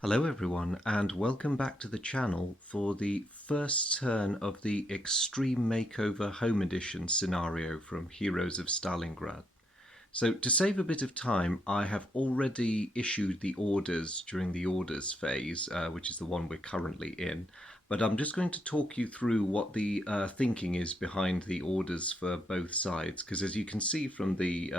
Hello everyone and welcome back to the channel for the first turn of the Extreme Makeover Home Edition scenario from Heroes of Stalingrad. So to save a bit of time, I have already issued the orders during the orders phase, which is the one we're currently in, but I'm just going to talk you through what the thinking is behind the orders for both sides, because as you can see from the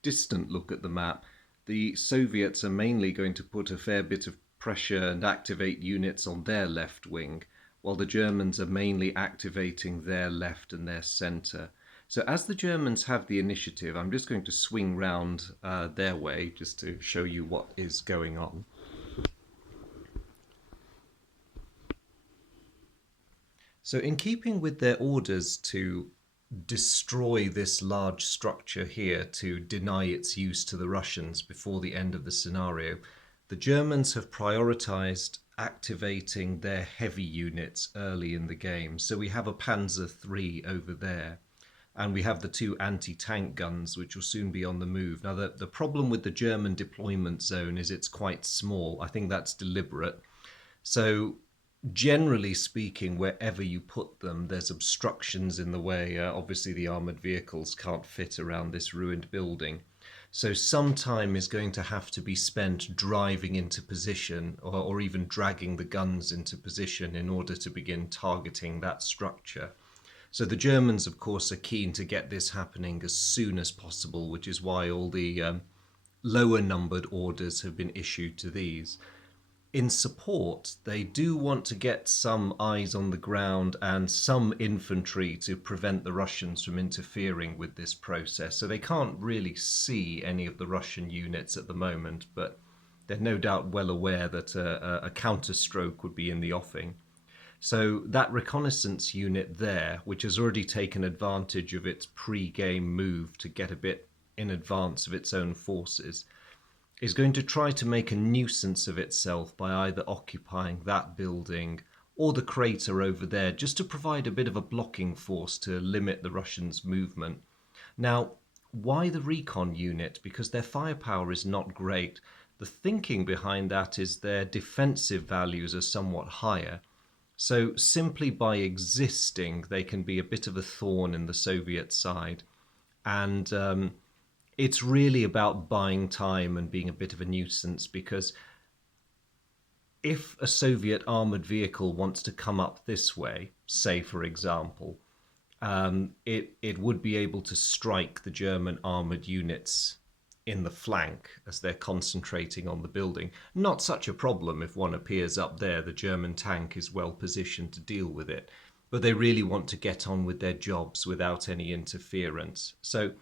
distant look at the map, the Soviets are mainly going to put a fair bit of pressure and activate units on their left wing, while the Germans are mainly activating their left and their centre. So as the Germans have the initiative, I'm just going to swing round their way just to show you what is going on. So in keeping with their orders to destroy this large structure here to deny its use to the Russians before the end of the scenario, the Germans have prioritized activating their heavy units early in the game. So we have a Panzer III over there, and we have the two anti-tank guns which will soon be on the move. Now the problem with the German deployment zone is it's quite small. I think that's deliberate. So generally speaking, wherever you put them, there's obstructions in the way. Obviously, the armoured vehicles can't fit around this ruined building. So some time is going to have to be spent driving into position or even dragging the guns into position in order to begin targeting that structure. So the Germans, of course, are keen to get this happening as soon as possible, which is why all the lower numbered orders have been issued to these. In support, they do want to get some eyes on the ground and some infantry to prevent the Russians from interfering with this process. So they can't really see any of the Russian units at the moment, but they're no doubt well aware that a counterstroke would be in the offing. So that reconnaissance unit there, which has already taken advantage of its pre-game move to get a bit in advance of its own forces, is going to try to make a nuisance of itself by either occupying that building or the crater over there, just to provide a bit of a blocking force to limit the Russians' movement. Now, why the recon unit? Because their firepower is not great. The thinking behind that is their defensive values are somewhat higher. So simply by existing, they can be a bit of a thorn in the Soviet side. And it's really about buying time and being a bit of a nuisance, because if a Soviet armored vehicle wants to come up this way, say for example, it would be able to strike the German armored units in the flank as they're concentrating on the building. Not such a problem if one appears up there. The German tank is well positioned to deal with it, but they really want to get on with their jobs without any interference. So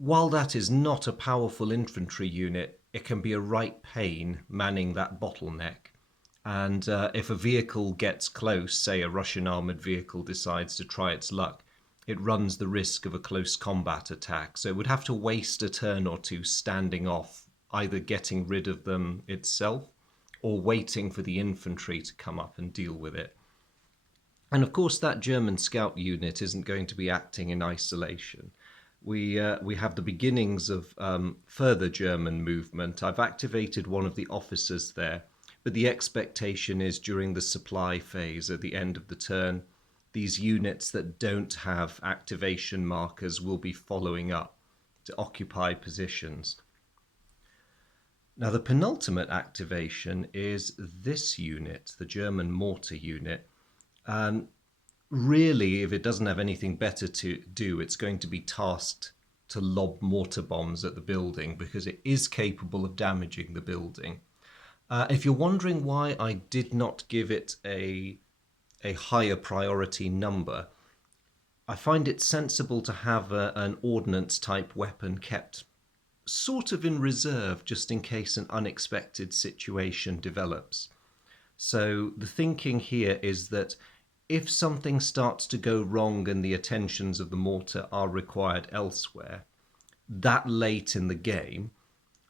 while that is not a powerful infantry unit, it can be a right pain manning that bottleneck. And if a vehicle gets close, say a Russian armoured vehicle decides to try its luck, it runs the risk of a close combat attack. So it would have to waste a turn or two standing off, either getting rid of them itself or waiting for the infantry to come up and deal with it. And of course, that German scout unit isn't going to be acting in isolation. We have the beginnings of further German movement. I've activated one of the officers there, but the expectation is during the supply phase at the end of the turn, these units that don't have activation markers will be following up to occupy positions. Now the penultimate activation is this unit, the German Mortar unit. Really, if it doesn't have anything better to do, it's going to be tasked to lob mortar bombs at the building because it is capable of damaging the building. If you're wondering why I did not give it a higher priority number, I find it sensible to have an ordnance type weapon kept sort of in reserve just in case an unexpected situation develops. So the thinking here is that if something starts to go wrong and the attentions of the mortar are required elsewhere, that late in the game,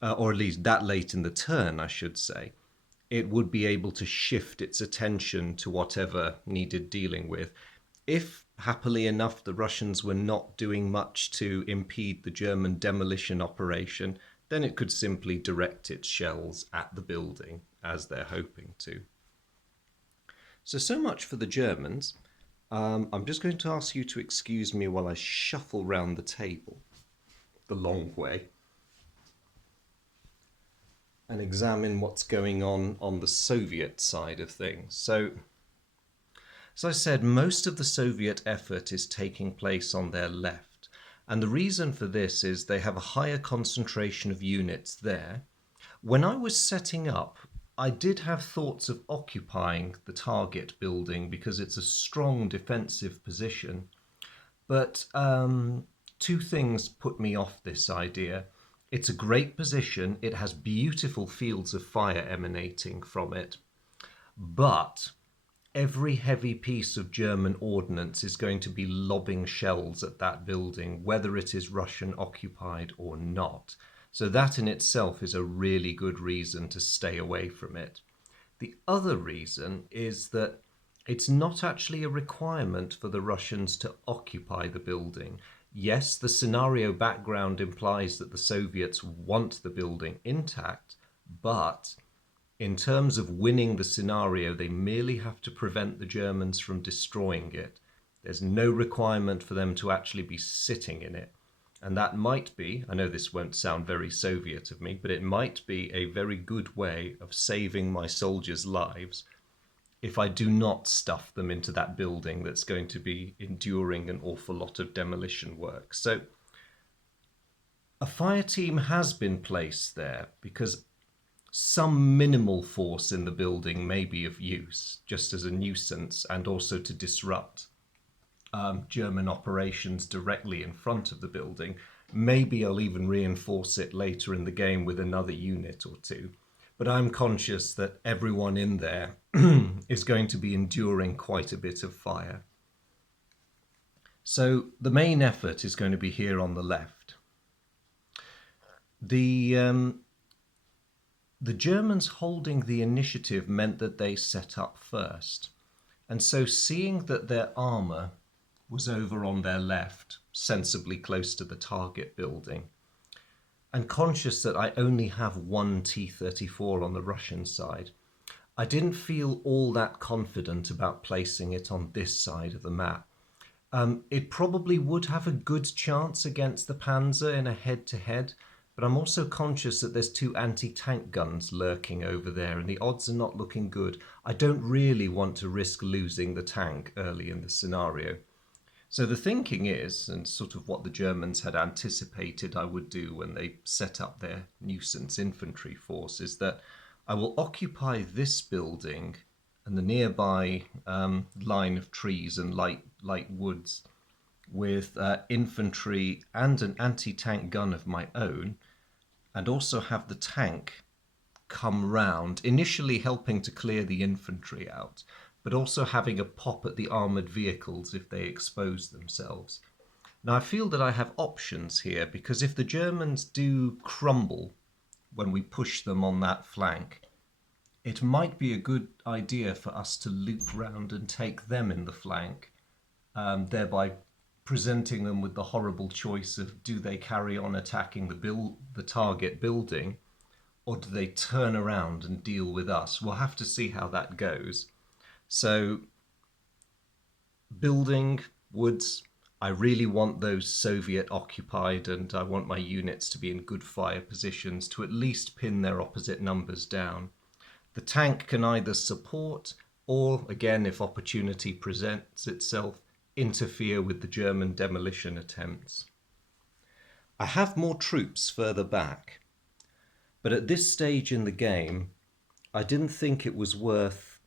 or at least that late in the turn, I should say, it would be able to shift its attention to whatever needed dealing with. If, happily enough, the Russians were not doing much to impede the German demolition operation, then it could simply direct its shells at the building as they're hoping to. So much for the Germans. I'm just going to ask you to excuse me while I shuffle round the table the long way and examine what's going on the Soviet side of things. So, as I said, most of the Soviet effort is taking place on their left. And the reason for this is they have a higher concentration of units there. When I was setting up, I did have thoughts of occupying the target building because it's a strong defensive position. But two things put me off this idea. It's a great position, it has beautiful fields of fire emanating from it, but every heavy piece of German ordnance is going to be lobbing shells at that building, whether it is Russian occupied or not. So that in itself is a really good reason to stay away from it. The other reason is that it's not actually a requirement for the Russians to occupy the building. Yes, the scenario background implies that the Soviets want the building intact, but in terms of winning the scenario, they merely have to prevent the Germans from destroying it. There's no requirement for them to actually be sitting in it. And that might be, I know this won't sound very Soviet of me, but it might be a very good way of saving my soldiers' lives if I do not stuff them into that building that's going to be enduring an awful lot of demolition work. So a fire team has been placed there because some minimal force in the building may be of use, just as a nuisance and also to disrupt German operations directly in front of the building. Maybe I'll even reinforce it later in the game with another unit or two. But I'm conscious that everyone in there is going to be enduring quite a bit of fire. So the main effort is going to be here on the left. The Germans holding the initiative meant that they set up first. And so seeing that their armour was over on their left, sensibly close to the target building, and conscious that I only have one T-34 on the Russian side, I didn't feel all that confident about placing it on this side of the map. It probably would have a good chance against the Panzer in a head-to-head, but I'm also conscious that there's two anti-tank guns lurking over there and the odds are not looking good. I don't really want to risk losing the tank early in the scenario. So the thinking is, and sort of what the Germans had anticipated I would do when they set up their nuisance infantry force, is that I will occupy this building and the nearby line of trees and light woods with infantry and an anti-tank gun of my own, and also have the tank come round, initially helping to clear the infantry out, but also having a pop at the armoured vehicles if they expose themselves. Now I feel that I have options here, because if the Germans do crumble when we push them on that flank, it might be a good idea for us to loop round and take them in the flank, thereby presenting them with the horrible choice of, do they carry on attacking the target building, or do they turn around and deal with us? We'll have to see how that goes. So, building, woods, I really want those Soviet occupied, and I want my units to be in good fire positions to at least pin their opposite numbers down. The tank can either support or, again, if opportunity presents itself, interfere with the German demolition attempts. I have more troops further back, but at this stage in the game, I didn't think it was worth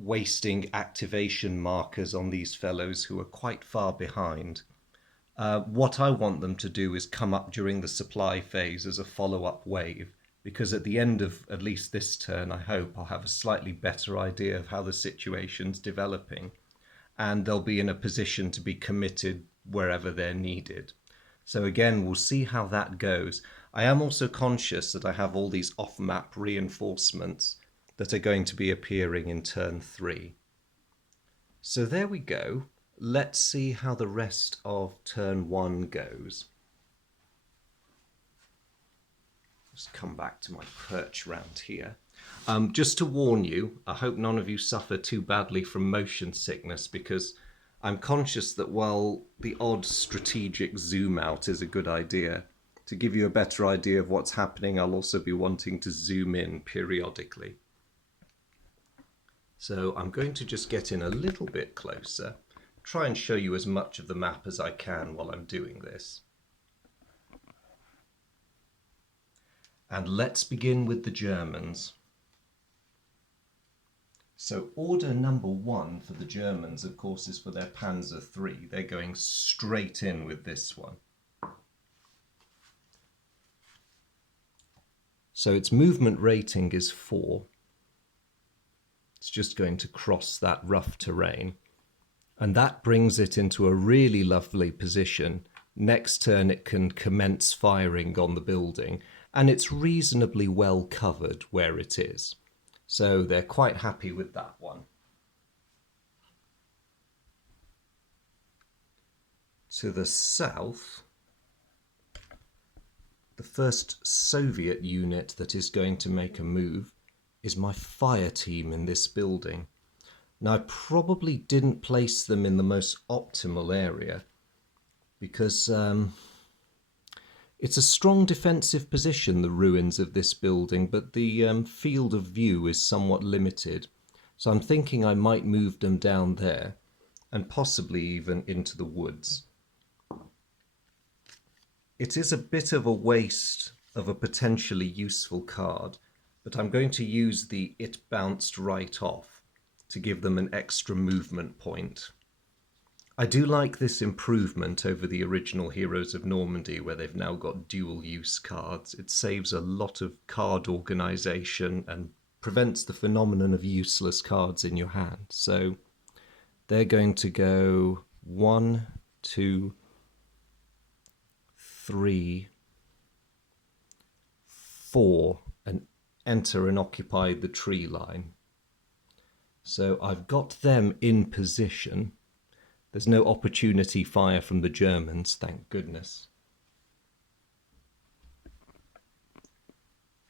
wasting activation markers on these fellows who are quite far behind. What I want them to do is come up during the supply phase as a follow-up wave, because at the end of at least this turn, I hope I'll have a slightly better idea of how the situation's developing, and they'll be in a position to be committed wherever they're needed. So again, we'll see how that goes. I am also conscious that I have all these off-map reinforcements that are going to be appearing in turn 3. So there we go. Let's see how the rest of turn 1 goes. Just come back to my perch round here. Just to warn you, I hope none of you suffer too badly from motion sickness, because I'm conscious that while the odd strategic zoom out is a good idea, to give you a better idea of what's happening, I'll also be wanting to zoom in periodically. So I'm going to just get in a little bit closer, try and show you as much of the map as I can while I'm doing this. And let's begin with the Germans. So order number 1 for the Germans, of course, is for their Panzer III. They're going straight in with this one. So its movement rating is 4. It's just going to cross that rough terrain. And that brings it into a really lovely position. Next turn it can commence firing on the building, and it's reasonably well covered where it is. So they're quite happy with that one. To the south, the first Soviet unit that is going to make a move is my fire team in this building. Now, I probably didn't place them in the most optimal area because it's a strong defensive position, the ruins of this building, but the field of view is somewhat limited. So I'm thinking I might move them down there and possibly even into the woods. It is a bit of a waste of a potentially useful card, but I'm going to use the "it bounced right off" to give them an extra movement point. I do like this improvement over the original Heroes of Normandy, where they've now got dual use cards. It saves a lot of card organisation and prevents the phenomenon of useless cards in your hand. So they're going to go 1, 2, 3, 4 and enter and occupy the tree line. So I've got them in position. There's no opportunity fire from the Germans, thank goodness.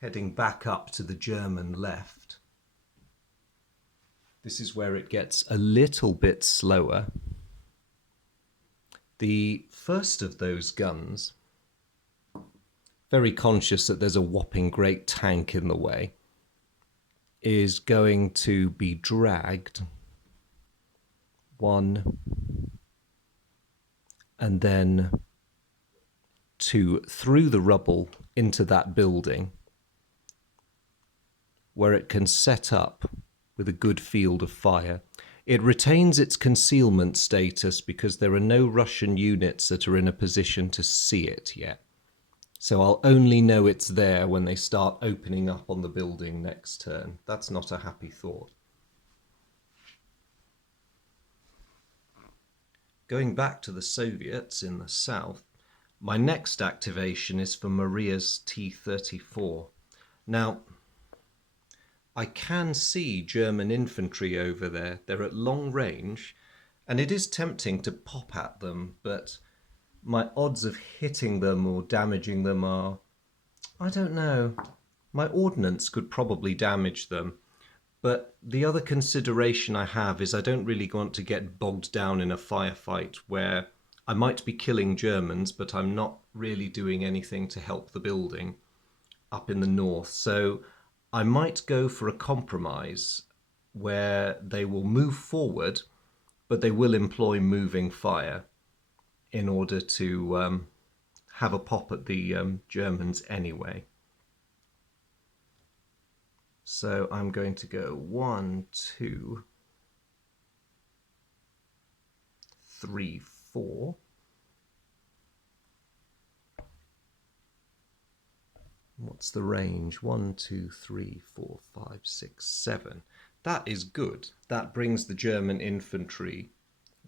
Heading back up to the German left. This is where it gets a little bit slower. The first of those guns, very conscious that there's a whopping great tank in the way, is going to be dragged 1 and then 2 through the rubble into that building, where it can set up with a good field of fire. It retains its concealment status because there are no Russian units that are in a position to see it yet. So I'll only know it's there when they start opening up on the building next turn. That's not a happy thought. Going back to the Soviets in the south, my next activation is for Maria's T-34. Now, I can see German infantry over there. They're at long range, and it is tempting to pop at them, but my odds of hitting them or damaging them are, I don't know. My ordnance could probably damage them, but the other consideration I have is I don't really want to get bogged down in a firefight where I might be killing Germans, but I'm not really doing anything to help the building up in the north. So I might go for a compromise where they will move forward, but they will employ moving fire in order to have a pop at the Germans anyway. So I'm going to go 1, 2, 3, 4. What's the range? 1, 2, 3, 4, 5, 6, 7. That is good. That brings the German infantry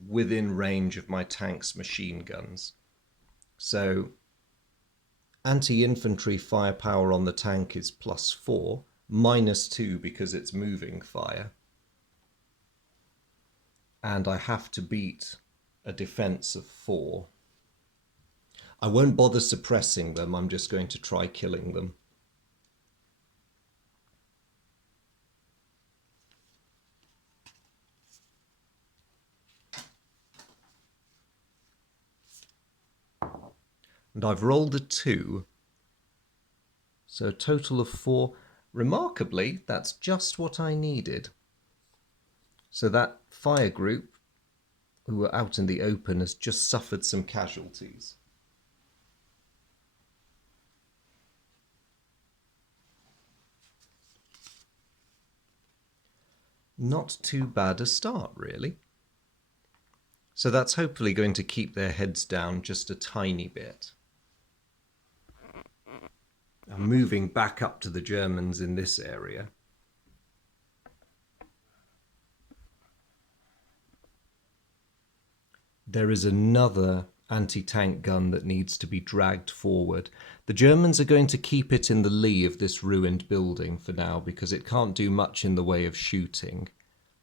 within range of my tank's machine guns. So anti-infantry firepower on the tank is +4, -2 because it's moving fire. And I have to beat a defense of 4. I won't bother suppressing them, I'm just going to try killing them. And I've rolled a 2. So a total of 4. Remarkably, that's just what I needed. So that fire group, who were out in the open, has just suffered some casualties. Not too bad a start, really. So that's hopefully going to keep their heads down just a tiny bit. I'm moving back up to the Germans in this area. There is another anti-tank gun that needs to be dragged forward. The Germans are going to keep it in the lee of this ruined building for now because it can't do much in the way of shooting.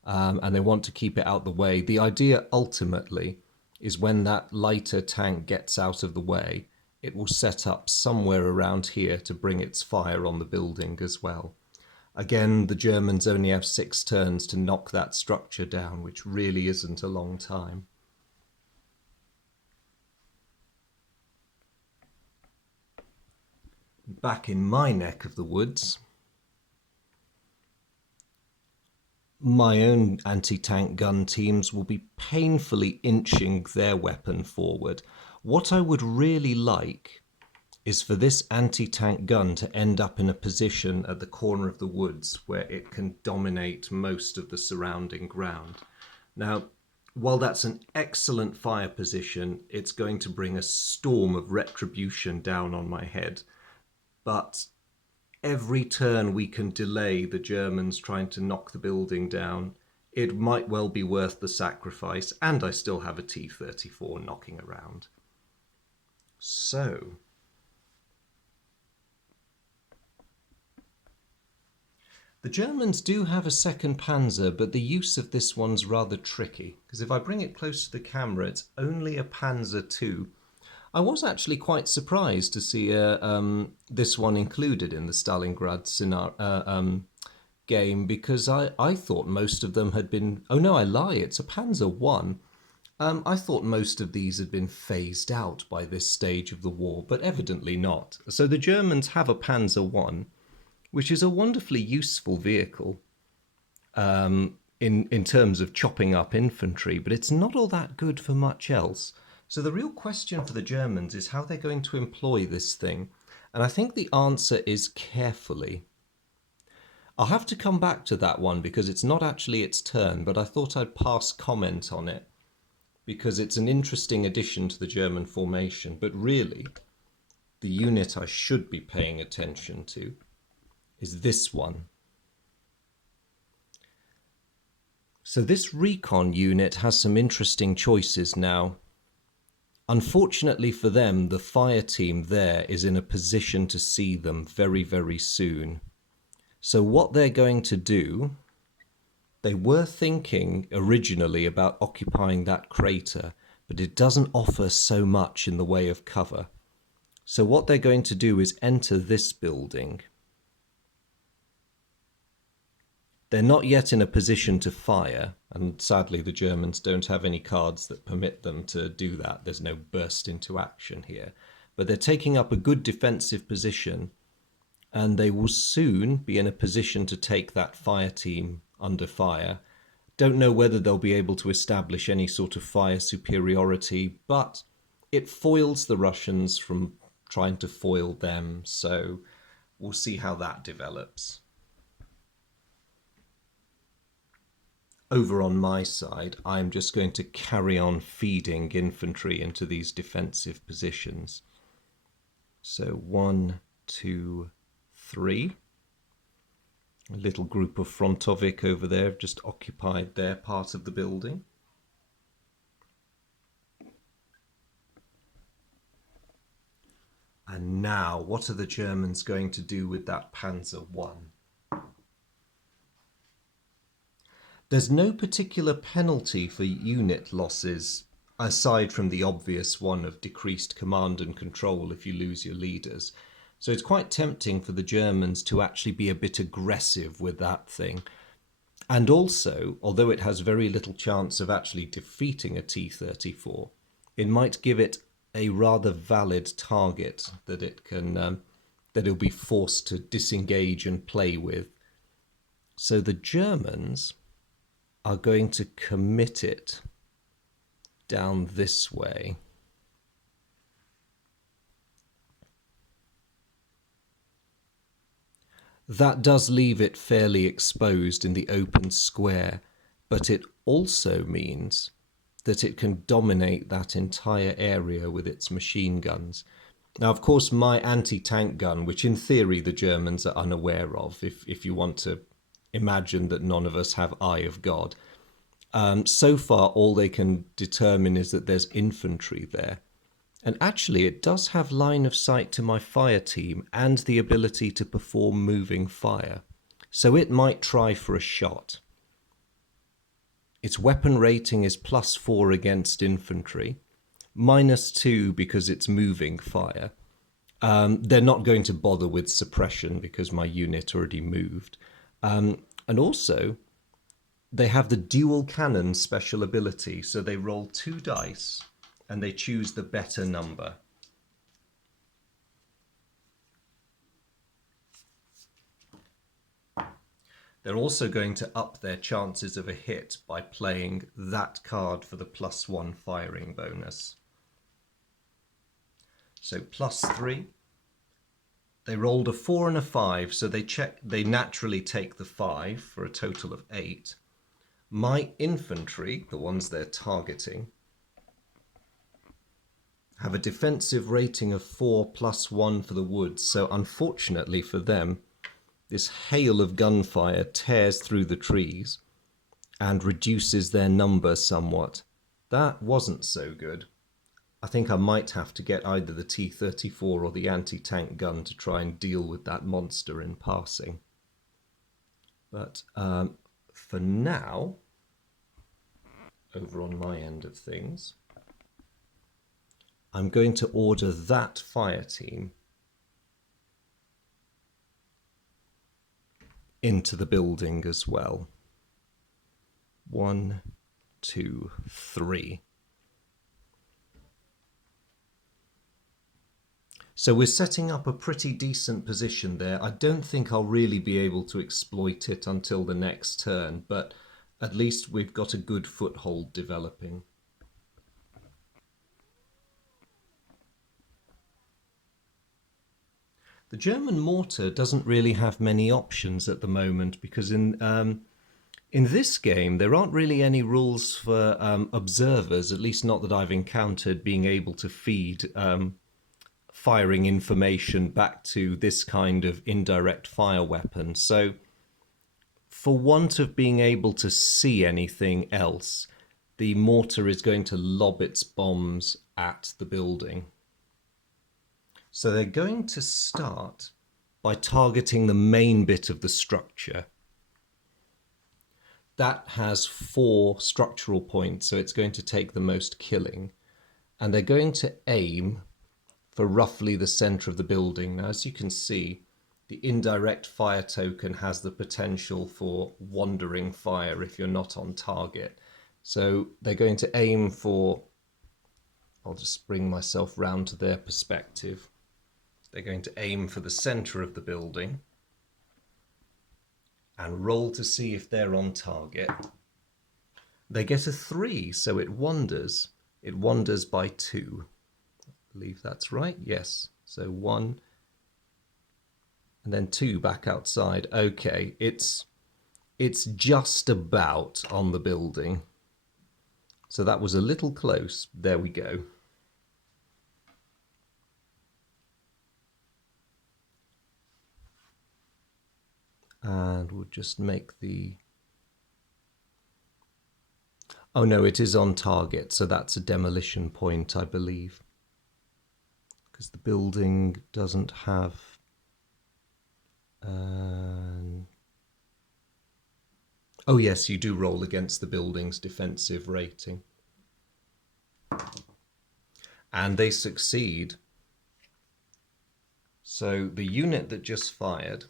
And they want to keep it out the way. The idea ultimately is when that lighter tank gets out of the way, it will set up somewhere around here to bring its fire on the building as well. Again, the Germans only have 6 turns to knock that structure down, which really isn't a long time. Back in my neck of the woods, my own anti-tank gun teams will be painfully inching their weapon forward. What I would really like is for this anti-tank gun to end up in a position at the corner of the woods where it can dominate most of the surrounding ground. Now, while that's an excellent fire position, it's going to bring a storm of retribution down on my head. But every turn we can delay the Germans trying to knock the building down, it might well be worth the sacrifice, and I still have a T-34 knocking around. So, the Germans do have a second Panzer, but the use of this one's rather tricky, because if I bring it close to the camera, it's only a Panzer II. I was actually quite surprised to see this one included in the Stalingrad game, because I thought most of them had been... Oh no, I lie, it's a Panzer I. I thought most of these had been phased out by this stage of the war, but evidently not. So the Germans have a Panzer I, which is a wonderfully useful vehicle in terms of chopping up infantry, but it's not all that good for much else. So the real question for the Germans is how they're going to employ this thing. And I think the answer is carefully. I'll have to come back to that one because it's not actually its turn, but I thought I'd pass comment on it because it's an interesting addition to the German formation. But really, the unit I should be paying attention to is this one. So this recon unit has some interesting choices now. Unfortunately for them, the fire team there is in a position to see them very, very soon. So what they're going to do, they were thinking originally about occupying that crater, but it doesn't offer so much in the way of cover. So what they're going to do is enter this building. They're not yet in a position to fire, and sadly the Germans don't have any cards that permit them to do that. There's no burst into action here. But they're taking up a good defensive position, and they will soon be in a position to take that fire team under fire. Don't know whether they'll be able to establish any sort of fire superiority, but it foils the Russians from trying to foil them, so we'll see how that develops. Over on my side, I'm just going to carry on feeding infantry into these defensive positions. So 1, 2, 3. A little group of Frontovic over there have just occupied their part of the building. And now, what are the Germans going to do with that Panzer I? There's no particular penalty for unit losses, aside from the obvious one of decreased command and control if you lose your leaders. So it's quite tempting for the Germans to actually be a bit aggressive with that thing. And also, although it has very little chance of actually defeating a T-34, it might give it a rather valid target that it can that it'll be forced to disengage and play with. So the Germans are going to commit it down this way. That does leave it fairly exposed in the open square, but it also means that it can dominate that entire area with its machine guns. Now, of course, my anti-tank gun, which in theory the Germans are unaware of, if you want to imagine that none of us have Eye of God, so far all they can determine is that there's infantry there. And actually, it does have line of sight to my fire team and the ability to perform moving fire. So it might try for a shot. Its weapon rating is +4 against infantry, -2 because it's moving fire. They're not going to bother with suppression because my unit already moved. And also, they have the dual cannon special ability. So they roll 2 dice and they choose the better number. They're also going to up their chances of a hit by playing that card for the +1 firing bonus. So +3. They rolled a 4 and a 5, so they naturally take the 5 for a total of 8. My infantry, the ones they're targeting, have a defensive rating of 4 +1 for the woods. So unfortunately for them, this hail of gunfire tears through the trees and reduces their number somewhat. That wasn't so good. I think I might have to get either the T-34 or the anti-tank gun to try and deal with that monster in passing. But for now, over on my end of things, I'm going to order that fire team into the building as well. 1, 2, 3. So we're setting up a pretty decent position there. I don't think I'll really be able to exploit it until the next turn, but at least we've got a good foothold developing. The German mortar doesn't really have many options at the moment because in this game there aren't really any rules for observers, at least not that I've encountered, being able to feed firing information back to this kind of indirect fire weapon. So for want of being able to see anything else, the mortar is going to lob its bombs at the building. So they're going to start by targeting the main bit of the structure. That has 4 structural points, so it's going to take the most killing. And they're going to aim for roughly the center of the building. Now, as you can see, the indirect fire token has the potential for wandering fire if you're not on target. So they're going to aim for, I'll just bring myself round to their perspective. They're going to aim for the center of the building and roll to see if they're on target. They get a 3, so it wanders. It wanders by 2. I believe that's right. Yes. So 1 and then 2 back outside. Okay, it's just about on the building. So that was a little close. There we go. And we'll just make the... Oh no, it is on target, so that's a demolition point, I believe. Because the building doesn't have... Oh yes, you do roll against the building's defensive rating. And they succeed. So the unit that just fired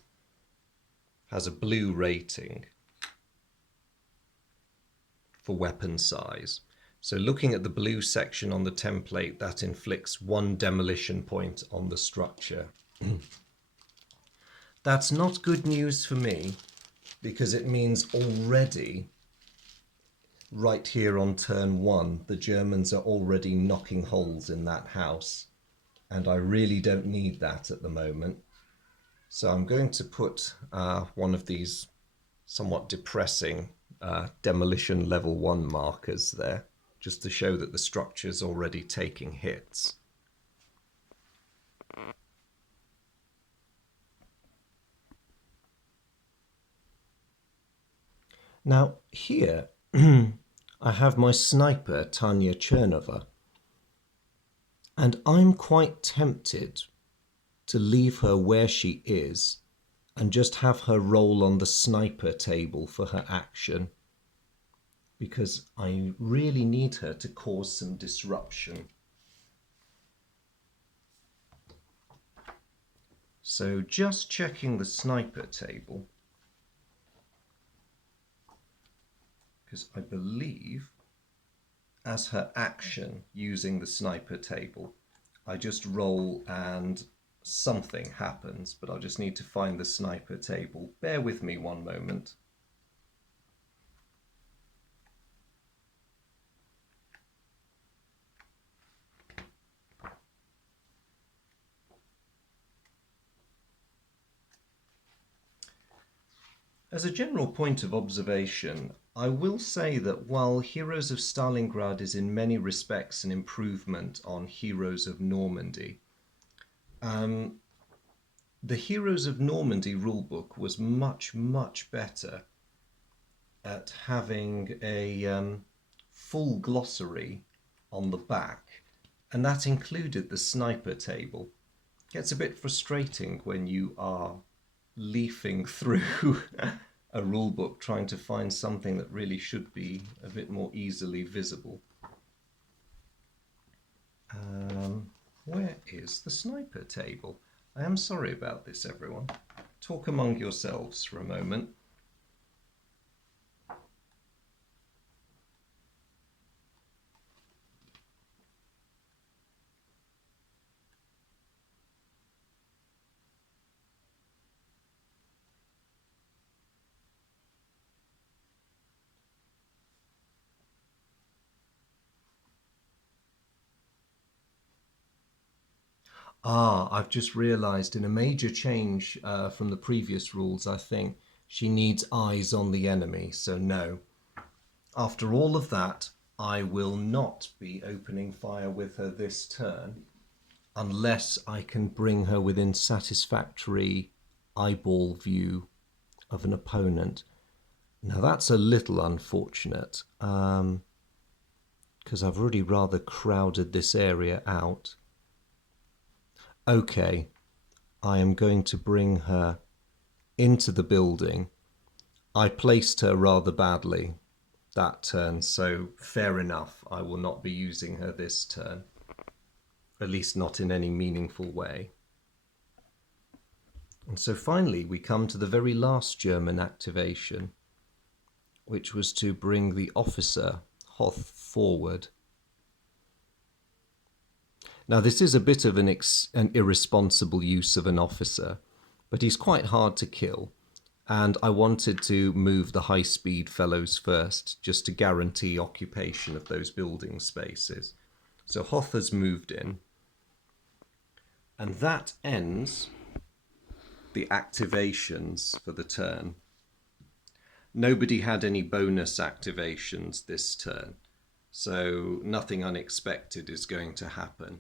has a blue rating for weapon size. So looking at the blue section on the template, that inflicts 1 demolition point on the structure. That's not good news for me, because it means already, right here on turn 1, the Germans are already knocking holes in that house. And I really don't need that at the moment. So I'm going to put one of these somewhat depressing demolition level 1 markers there, just to show that the structure's already taking hits. Now here I have my sniper Tanya Chernova, and I'm quite tempted to leave her where she is and just have her roll on the sniper table for her action, because I really need her to cause some disruption. So just checking the sniper table, because I believe as her action using the sniper table, I just roll and something happens, but I'll just need to find the sniper table. Bear with me one moment. As a general point of observation, I will say that while Heroes of Stalingrad is in many respects an improvement on Heroes of Normandy, the Heroes of Normandy rulebook was much, much better at having a full glossary on the back, and that included the sniper table. It gets a bit frustrating when you are leafing through a rulebook trying to find something that really should be a bit more easily visible. Where is the sniper table? I am sorry about this, everyone. Talk among yourselves for a moment. I've just realised in a major change from the previous rules, I think she needs eyes on the enemy, so no. After all of that, I will not be opening fire with her this turn unless I can bring her within satisfactory eyeball view of an opponent. Now that's a little unfortunate, because I've already rather crowded this area out. Okay, I am going to bring her into the building. I placed her rather badly that turn, so fair enough. I will not be using her this turn, at least not in any meaningful way. And so finally we come to the very last German activation, which was to bring the officer Hoth forward. Now this is a bit of an irresponsible use of an officer, but he's quite hard to kill, and I wanted to move the high-speed fellows first, just to guarantee occupation of those building spaces. So Hoth has moved in, and that ends the activations for the turn. Nobody had any bonus activations this turn, so nothing unexpected is going to happen.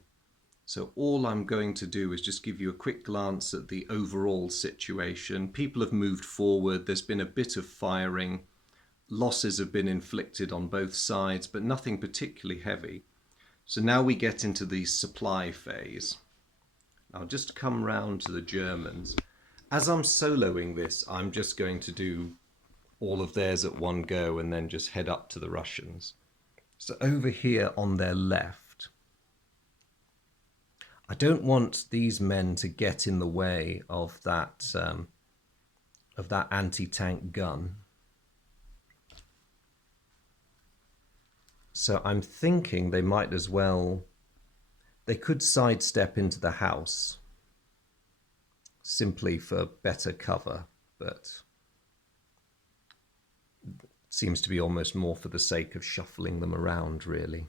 So all I'm going to do is just give you a quick glance at the overall situation. People have moved forward, there's been a bit of firing, losses have been inflicted on both sides, but nothing particularly heavy. So now we get into the supply phase. I'll just come round to the Germans. As I'm soloing this, I'm just going to do all of theirs at one go and then just head up to the Russians. So over here on their left, I don't want these men to get in the way of that anti-tank gun. So I'm thinking they might as well, they could sidestep into the house simply for better cover, but it seems to be almost more for the sake of shuffling them around, really.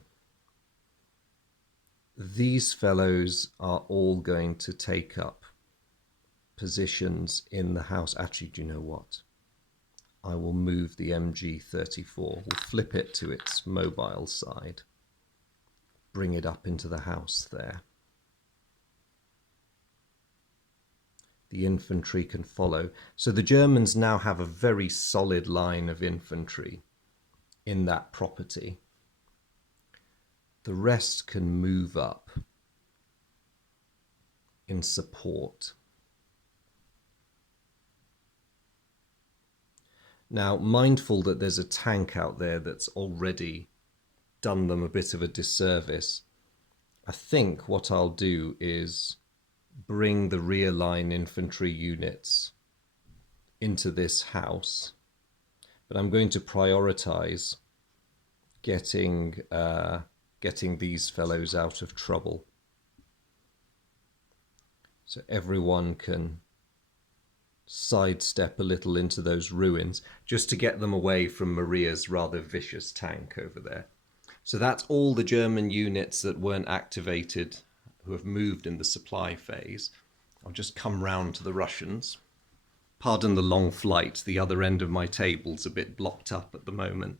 These fellows are all going to take up positions in the house. Actually, do you know what? I will move the MG34. We'll flip it to its mobile side. Bring it up into the house there. The infantry can follow. So the Germans now have a very solid line of infantry in that property. The rest can move up in support. Now, mindful that there's a tank out there that's already done them a bit of a disservice, I think what I'll do is bring the rear line infantry units into this house, but I'm going to prioritize getting these fellows out of trouble, so everyone can sidestep a little into those ruins just to get them away from Maria's rather vicious tank over there. So that's all the German units that weren't activated who have moved in the supply phase. I'll just come round to the Russians. Pardon the long flight, the other end of my table's a bit blocked up at the moment.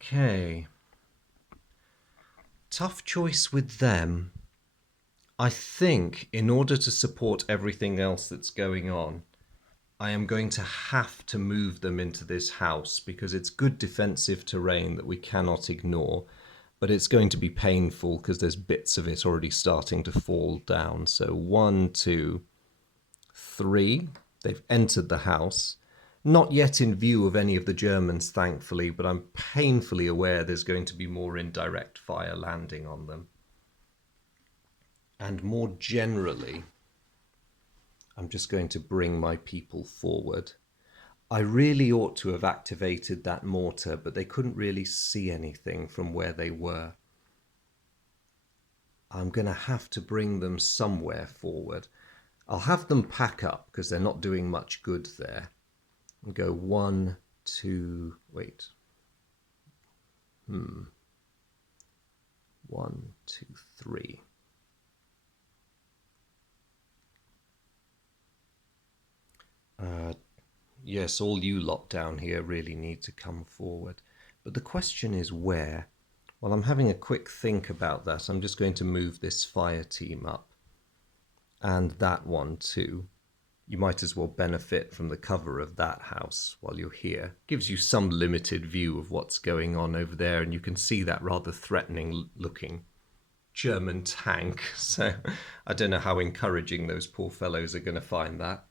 Okay. Tough choice with them. I think in order to support everything else that's going on, I am going to have to move them into this house because it's good defensive terrain that we cannot ignore, but it's going to be painful because there's bits of it already starting to fall down. So 1, 2, 3, they've entered the house. Not yet in view of any of the Germans, thankfully, but I'm painfully aware there's going to be more indirect fire landing on them. And more generally, I'm just going to bring my people forward. I really ought to have activated that mortar, but they couldn't really see anything from where they were. I'm going to have to bring them somewhere forward. I'll have them pack up because they're not doing much good there. And go 1, 2, wait. 1, 2, 3. Yes, all you lot down here really need to come forward. But the question is where? Well, I'm having a quick think about that. I'm just going to move this fire team up. And that one too. You might as well benefit from the cover of that house while you're here. Gives you some limited view of what's going on over there, and you can see that rather threatening looking German tank. So I don't know how encouraging those poor fellows are going to find that.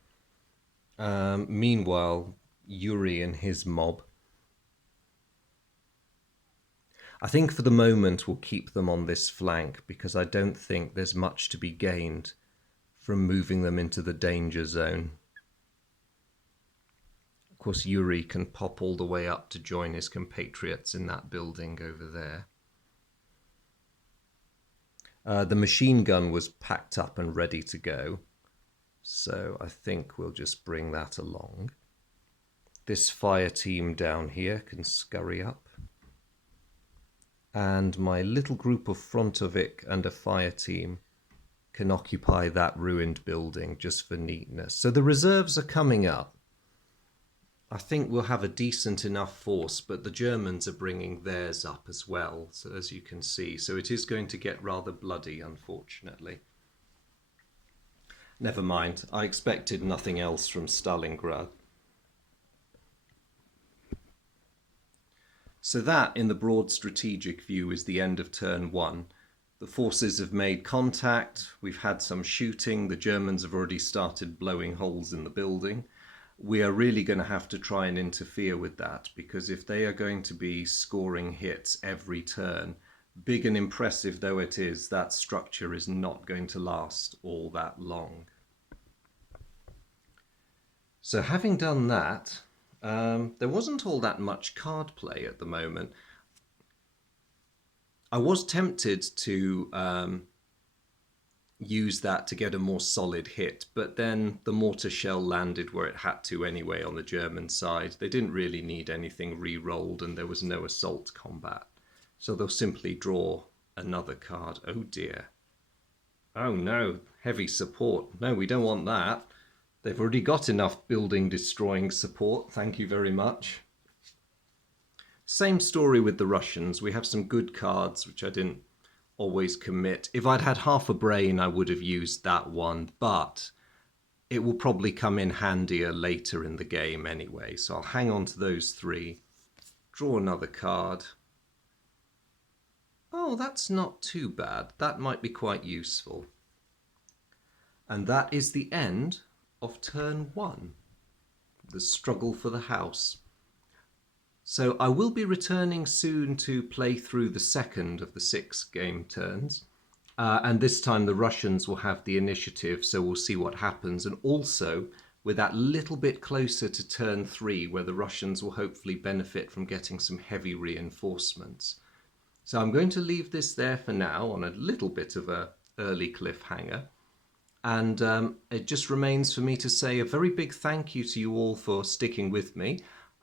Meanwhile, Yuri and his mob. I think for the moment we'll keep them on this flank because I don't think there's much to be gained from moving them into the danger zone. Of course, Yuri can pop all the way up to join his compatriots in that building over there. The machine gun was packed up and ready to go. So I think we'll just bring that along. This fire team down here can scurry up. And my little group of Frontovic and a fire team can occupy that ruined building just for neatness. So the reserves are coming up. I think we'll have a decent enough force, but the Germans are bringing theirs up as well, so as you can see. So it is going to get rather bloody, unfortunately. Never mind, I expected nothing else from Stalingrad. So that, in the broad strategic view, is the end of turn 1. The forces have made contact, we've had some shooting, the Germans have already started blowing holes in the building. We are really going to have to try and interfere with that, because if they are going to be scoring hits every turn, big and impressive though it is, that structure is not going to last all that long. So having done that, There wasn't all that much card play at the moment. I was tempted to use that to get a more solid hit, but then the mortar shell landed where it had to anyway on the German side. They didn't really need anything re-rolled, and there was no assault combat. So they'll simply draw another card. Oh dear. Oh no, heavy support. No, we don't want that. They've already got enough building destroying support. Thank you very much. Same story with the Russians. We have some good cards, which I didn't always commit. If I'd had half a brain, I would have used that one, but it will probably come in handier later in the game anyway. So I'll hang on to those three. Draw another card. Oh, that's not too bad. That might be quite useful. And that is the end of turn 1. The struggle for the house. So I will be returning soon to play through the second of the 6 game turns. And this time the Russians will have the initiative, so we'll see what happens. And also, we're that little bit closer to turn 3, where the Russians will hopefully benefit from getting some heavy reinforcements. So I'm going to leave this there for now on a little bit of an early cliffhanger. And it just remains for me to say a very big thank you to you all for sticking with me.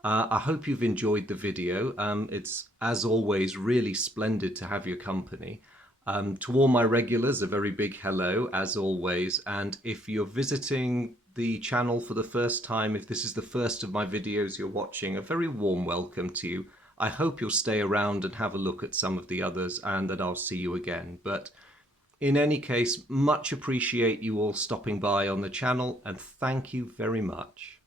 I hope you've enjoyed the video. It's, as always, really splendid to have your company. To all my regulars, a very big hello, as always. And if you're visiting the channel for the first time, if this is the first of my videos you're watching, a very warm welcome to you. I hope you'll stay around and have a look at some of the others, and that I'll see you again. But in any case, much appreciate you all stopping by on the channel, and thank you very much.